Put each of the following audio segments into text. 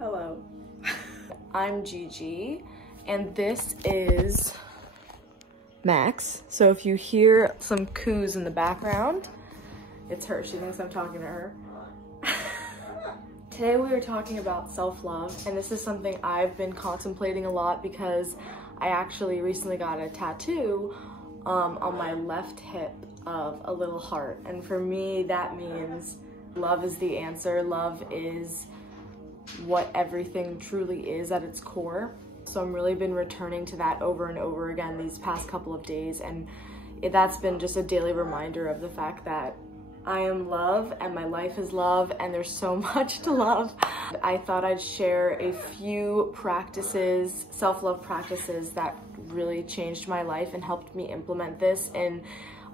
Hello. I'm Gigi, and this is Max. So if you hear some coos in the background, it's her. She thinks I'm talking to her. Today we are talking about self-love, and this is something I've been contemplating a lot because I actually recently got a tattoo on my left hip of a little heart. And for me, that means love is the answer. Love is what everything truly is at its core. So I'm really been returning to that over and over again these past couple of days, and that's been just a daily reminder of the fact that I am love and my life is love and there's so much to love. I thought I'd share a few practices, self-love practices that really changed my life and helped me implement this in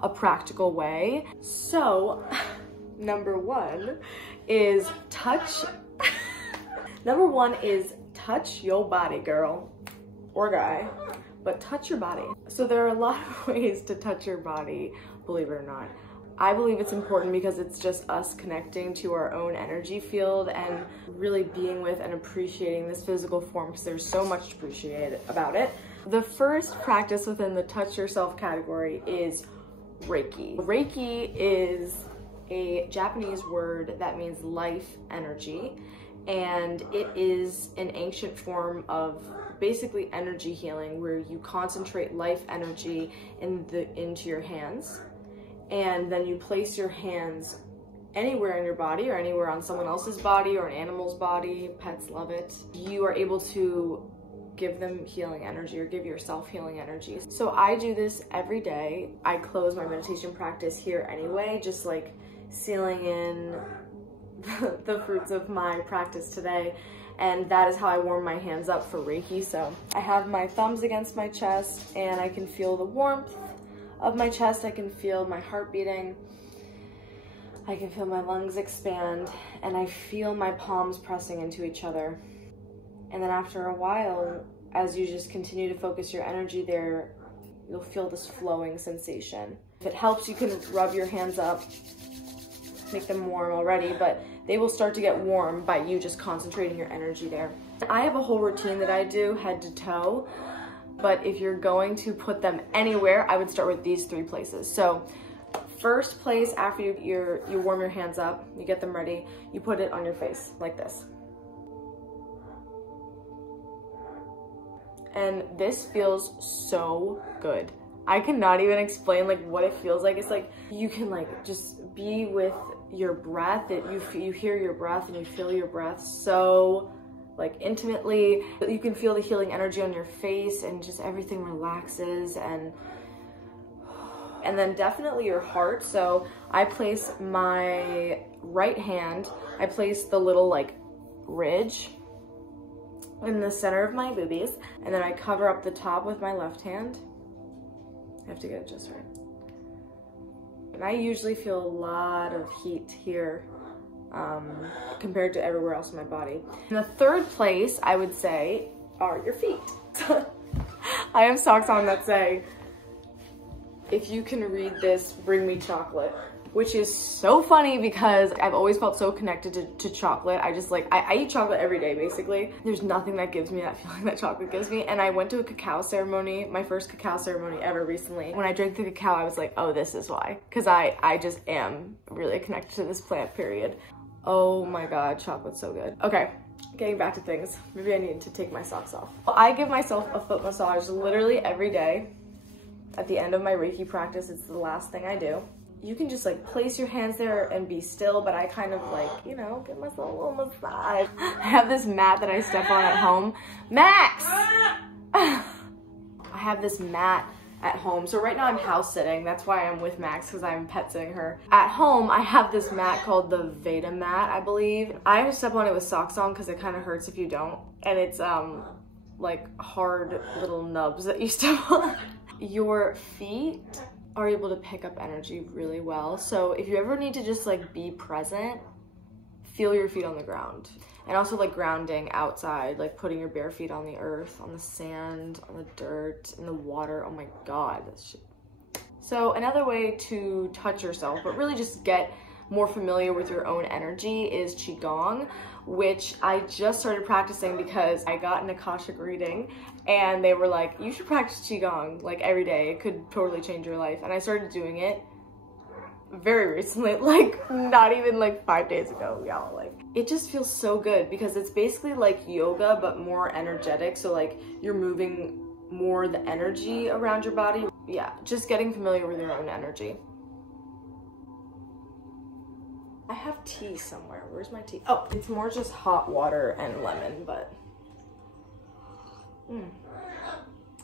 a practical way. So number one is touch your body, girl or guy, but touch your body. So there are a lot of ways to touch your body, believe it or not. I believe it's important because it's just us connecting to our own energy field and really being with and appreciating this physical form, because there's so much to appreciate about it. The first practice within the touch yourself category is Reiki. Reiki is a Japanese word that means life energy, and it is an ancient form of basically energy healing where you concentrate life energy into your hands, and then you place your hands anywhere in your body or anywhere on someone else's body or an animal's body. Pets love it. You are able to give them healing energy or give yourself healing energy. So I do this every day. I close my meditation practice here anyway, just like sealing in the fruits of my practice today, and that is how I warm my hands up for Reiki. So I have my thumbs against my chest and I can feel the warmth of my chest. I can feel my heart beating. I can feel my lungs expand, and I feel my palms pressing into each other. And then after a while, as you just continue to focus your energy there, you'll feel this flowing sensation. If it helps, you can rub your hands up, make them warm already, but they will start to get warm by you just concentrating your energy there. I have a whole routine that I do head to toe, but if you're going to put them anywhere, I would start with these three places. So first place, after you warm your hands up, you get them ready, you put it on your face like this. And this feels so good. I cannot even explain like what it feels like. It's like you can like just be with your breath. You hear your breath and you feel your breath so like intimately. You can feel the healing energy on your face, and just everything relaxes. And then definitely your heart. So I place my right hand, I place the little like ridge in the center of my boobies, and then I cover up the top with my left hand. I have to get it just right. And I usually feel a lot of heat here compared to everywhere else in my body. And the third place I would say are your feet. I have socks on that say, "If you can read this, bring me chocolate," which is so funny because I've always felt so connected to chocolate. I just like, I eat chocolate every day basically. There's nothing that gives me that feeling that chocolate gives me. And I went to a cacao ceremony, my first cacao ceremony ever recently. When I drank the cacao, I was like, oh, this is why. Because I just am really connected to this plant, period. Oh my God, chocolate's so good. Okay, getting back to things. Maybe I need to take my socks off. I give myself a foot massage literally every day. At the end of my Reiki practice, it's the last thing I do. You can just like place your hands there and be still, but I kind of like, you know, give myself a little massage. I have this mat that I step on at home. Max! I have this mat at home. So right now I'm house sitting. That's why I'm with Max, because I'm pet sitting her. At home, I have this mat called the Veda mat, I believe. I step on it with socks on because it kind of hurts if you don't. And it's like hard little nubs that you step on. Your feet are able to pick up energy really well. So if you ever need to just like be present, feel your feet on the ground. And also like grounding outside, like putting your bare feet on the earth, on the sand, on the dirt, in the water. Oh my God, that's shit. So another way to touch yourself, but really just get more familiar with your own energy, is Qigong, which I just started practicing because I got an Akashic reading and they were like, you should practice Qigong like every day. It could totally change your life. And I started doing it very recently, like not even like 5 days ago, y'all. Like, it just feels so good because it's basically like yoga but more energetic. So like you're moving more the energy around your body. Yeah, just getting familiar with your own energy. I have tea somewhere. Where's my tea? Oh, it's more just hot water and lemon, but oh,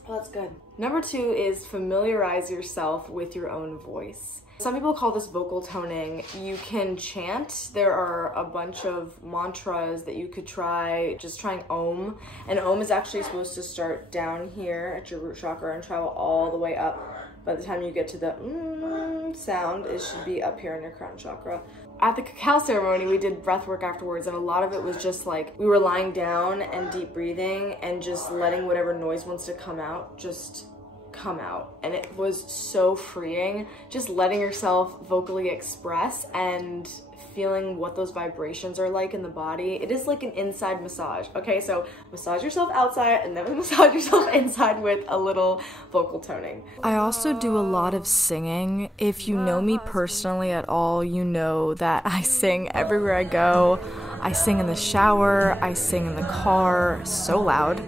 that's good. Number 2 is familiarize yourself with your own voice. Some people call this vocal toning. You can chant. There are a bunch of mantras that you could try, just trying Om. And Om is actually supposed to start down here at your root chakra and travel all the way up. By the time you get to the sound, it should be up here in your crown chakra. At the cacao ceremony, we did breath work afterwards, and a lot of it was just like, we were lying down and deep breathing and just letting whatever noise wants to come out, just come out. And it was so freeing, just letting yourself vocally express and feeling what those vibrations are like in the body. It is like an inside massage. Okay, so massage yourself outside and then massage yourself inside with a little vocal toning. I also do a lot of singing. If you know me personally at all, you know that I sing everywhere I go. I sing in the shower, I sing in the car, so loud.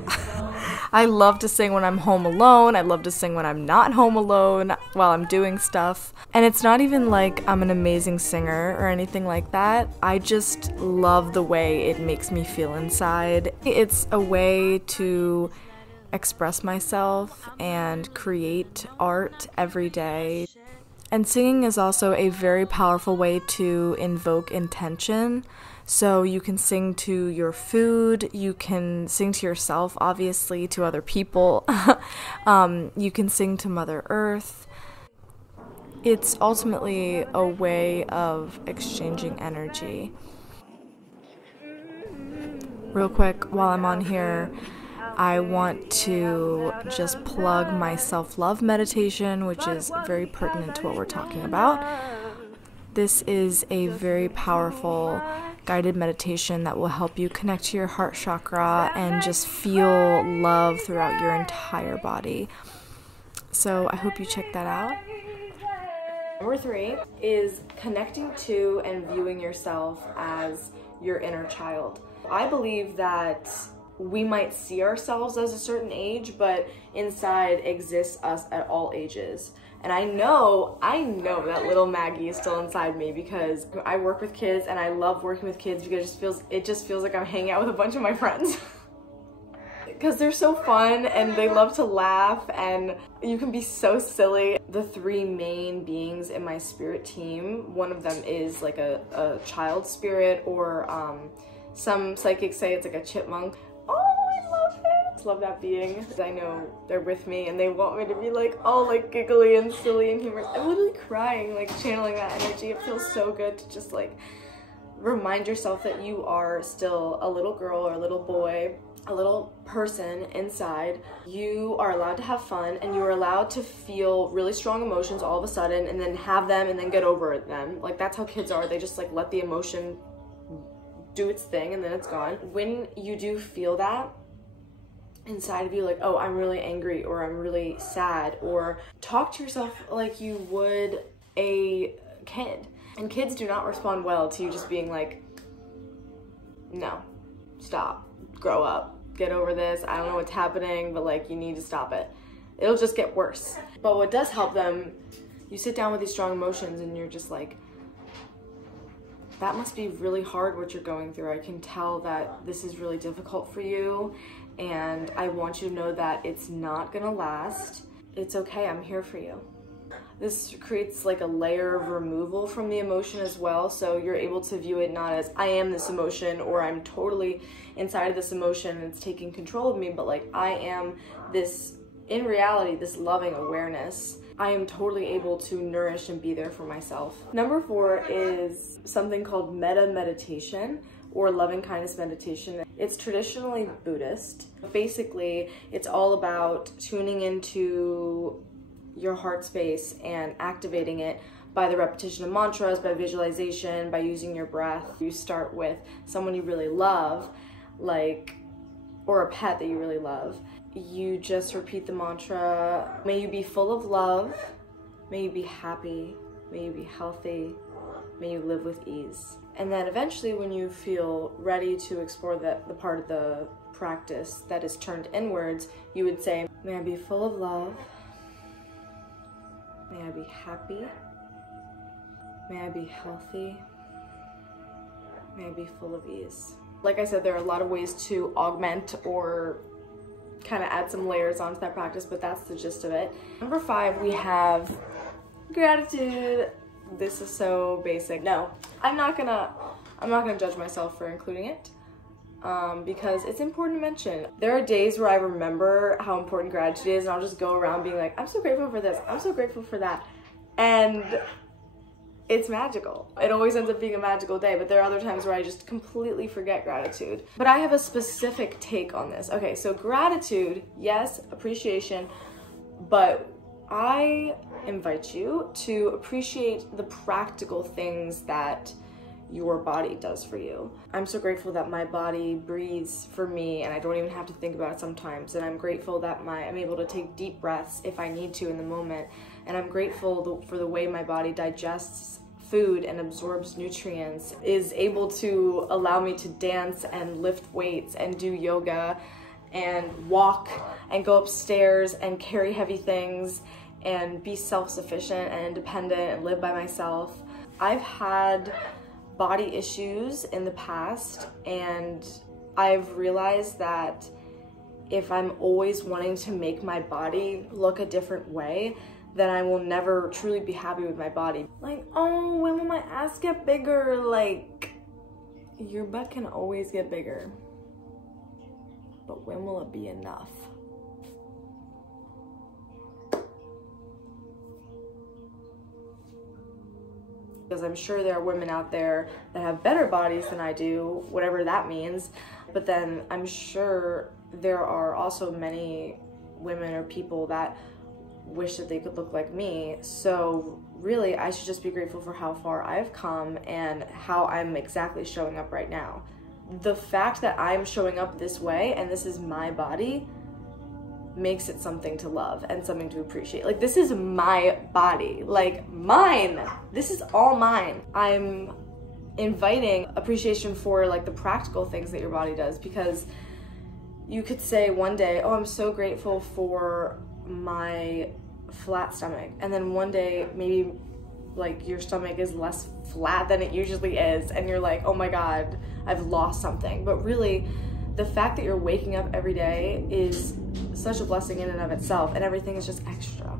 I love to sing when I'm home alone. I love to sing when I'm not home alone while I'm doing stuff. And it's not even like I'm an amazing singer or anything like that. I just love the way it makes me feel inside. It's a way to express myself and create art every day. And singing is also a very powerful way to invoke intention. So you can sing to your food, you can sing to yourself, obviously, to other people. You can sing to Mother Earth. It's ultimately a way of exchanging energy. Real quick, while I'm on here, I want to just plug my self-love meditation, which is very pertinent to what we're talking about. This is a very powerful guided meditation that will help you connect to your heart chakra and just feel love throughout your entire body. So I hope you check that out. Number 3 is connecting to and viewing yourself as your inner child. I believe that we might see ourselves as a certain age, but inside exists us at all ages. And I know that little Maggie is still inside me because I work with kids and I love working with kids because it just feels like I'm hanging out with a bunch of my friends. Because they're so fun and they love to laugh and you can be so silly. The 3 main beings in my spirit team, one of them is like a child spirit, or some psychics say it's like a chipmunk. Love that being. I know they're with me and they want me to be like all like giggly and silly and humorous. I'm literally crying, like channeling that energy. It feels so good to just like remind yourself that you are still a little girl or a little boy, a little person inside. You are allowed to have fun and you are allowed to feel really strong emotions all of a sudden and then have them and then get over them. Like, that's how kids are. They just like let the emotion do its thing and then it's gone. When you do feel that inside of you, like, oh, I'm really angry or I'm really sad, or talk to yourself like you would a kid. And kids do not respond well to you just being like, no, stop, grow up, get over this, I don't know what's happening, but like, you need to stop it. It'll just get worse. But what does help them, you sit down with these strong emotions and you're just like, that must be really hard what you're going through. I can tell that this is really difficult for you, and I want you to know that it's not gonna last. It's okay, I'm here for you. This creates like a layer of removal from the emotion as well, so you're able to view it not as I am this emotion or I'm totally inside of this emotion and it's taking control of me, but like I am this, in reality, this loving awareness. I am totally able to nourish and be there for myself. Number 4 is something called metta meditation, or loving kindness meditation. It's traditionally Buddhist. Basically, it's all about tuning into your heart space and activating it by the repetition of mantras, by visualization, by using your breath. You start with someone you really love, like, or a pet that you really love. You just repeat the mantra, may you be full of love, may you be happy, may you be healthy, may you live with ease. And then eventually when you feel ready to explore the part of the practice that is turned inwards, you would say, may I be full of love, may I be happy, may I be healthy, may I be full of ease. Like I said, there are a lot of ways to augment or kind of add some layers onto that practice, but that's the gist of it. Number 5, we have gratitude. This is so basic. No, I'm not gonna judge myself for including it because it's important to mention. There are days where I remember how important gratitude is, and I'll just go around being like, I'm so grateful for this, I'm so grateful for that, and it's magical. It always ends up being a magical day, but there are other times where I just completely forget gratitude. But I have a specific take on this. Okay, so gratitude, yes, appreciation, but I invite you to appreciate the practical things that your body does for you. I'm so grateful that my body breathes for me and I don't even have to think about it sometimes. And I'm grateful that I'm able to take deep breaths if I need to in the moment. And I'm grateful for the way my body digests food and absorbs nutrients, is able to allow me to dance and lift weights and do yoga and walk and go upstairs and carry heavy things and be self-sufficient and independent and live by myself. I've had body issues in the past, and I've realized that if I'm always wanting to make my body look a different way, then I will never truly be happy with my body. Like, oh, when will my ass get bigger? Like, your butt can always get bigger, but when will it be enough? Because I'm sure there are women out there that have better bodies than I do, whatever that means. But then I'm sure there are also many women or people that wish that they could look like me. So really, I should just be grateful for how far I've come and how I'm exactly showing up right now. The fact that I'm showing up this way and this is my body makes it something to love and something to appreciate. Like, this is my body, like mine. This is all mine. I'm inviting appreciation for like the practical things that your body does, because you could say one day, oh, I'm so grateful for my flat stomach, and then one day maybe like your stomach is less flat than it usually is and you're like, oh my god, I've lost something. But really, the fact that you're waking up every day is such a blessing in and of itself, and everything is just extra,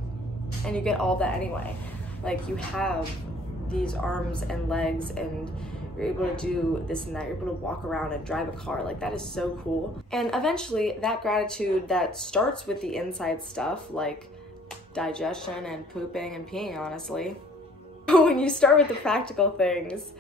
and you get all that anyway. Like, you have these arms and legs and you're able to do this and that, you're able to walk around and drive a car. Like, that is so cool. And eventually that gratitude that starts with the inside stuff like digestion and pooping and peeing, honestly, when you start with the practical things,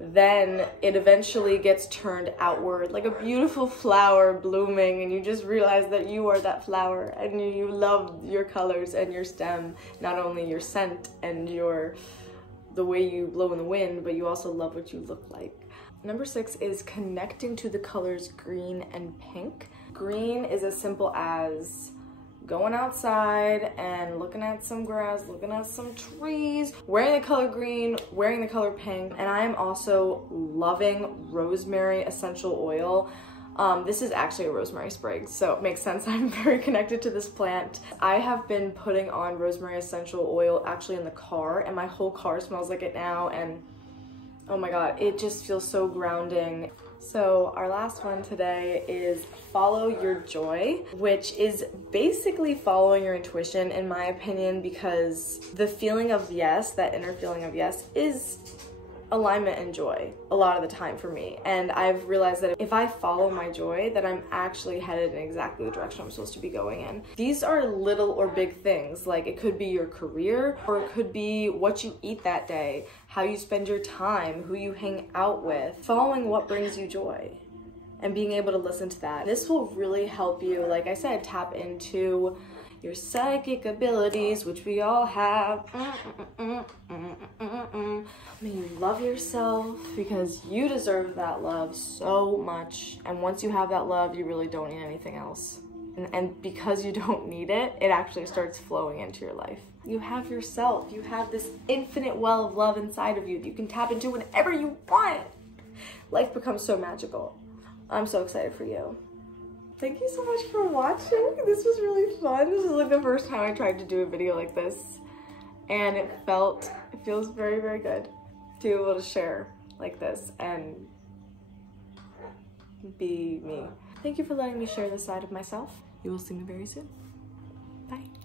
then it eventually gets turned outward like a beautiful flower blooming, and you just realize that you are that flower, and you love your colors and your stem, not only your scent and the way you blow in the wind, but you also love what you look like. Number 6 is connecting to the colors green and pink. Green is as simple as going outside and looking at some grass, looking at some trees, wearing the color green, wearing the color pink. And I am also loving rosemary essential oil. This is actually a rosemary sprig, so it makes sense I'm very connected to this plant. I have been putting on rosemary essential oil actually in the car, and my whole car smells like it now, and oh my god, it just feels so grounding. So our last one today is follow your joy, which is basically following your intuition, in my opinion, because the feeling of yes, that inner feeling of yes, is alignment and joy a lot of the time for me. And I've realized that if I follow my joy, that I'm actually headed in exactly the direction I'm supposed to be going in. These are little or big things. Like, it could be your career, or it could be what you eat that day, how you spend your time, who you hang out with, following what brings you joy and being able to listen to that. This will really help you, like I said, tap into your psychic abilities, which we all have. May you love yourself because you deserve that love so much. And once you have that love, you really don't need anything else. And because you don't need it, it actually starts flowing into your life. You have yourself. You have this infinite well of love inside of you that you can tap into whenever you want. Life becomes so magical. I'm so excited for you. Thank you so much for watching. This was really fun. This is like the first time I tried to do a video like this. And it feels very, very good to be able to share like this and be me. Thank you for letting me share this side of myself. You will see me very soon. Bye.